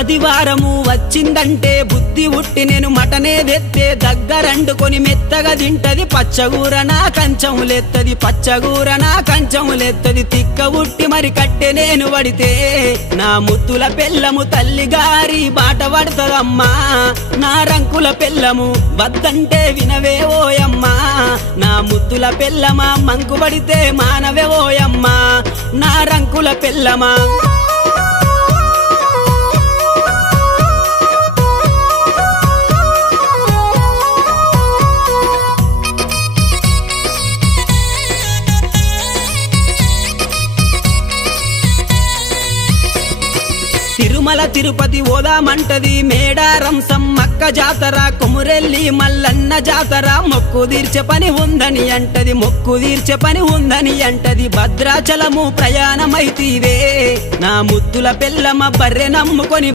ఆదివారము వచ్చిందంటే బుద్ధి ఉట్టి నేను మటనే తెత్తే దగ్గరండుకొని మెత్తగా తింటది పచ్చగూర నా కంచములెత్తది పచ్చగూర నా కంచములెత్తది తిక్క ఉట్టి మరి కట్టె నేను పడితే నా ముత్తుల పెళ్ళము తల్లిగారి బాట పడతదమ్మా నా రంకుల పెళ్ళము వద్దంటే వినవే ఓయమ్మా నా ముత్తుల పెళ్ళమా మంకు పడితే మానవే ఓయమ్మా నా రంకుల పెళ్ళమా తిరుమల తిరుపతి ఓదామంటది మేడారం సమ్మక్క జాతర కొమురెల్లి మల్లన్న జాతర మొక్కు తీర్చే పని ఉందని అంటది మొక్కు తీర్చే పని ఉందని అంటది భద్రాచలము ప్రయాణమైతీవే నా ముద్దుల పెళ్ళమ బర్రె నమ్ముకొని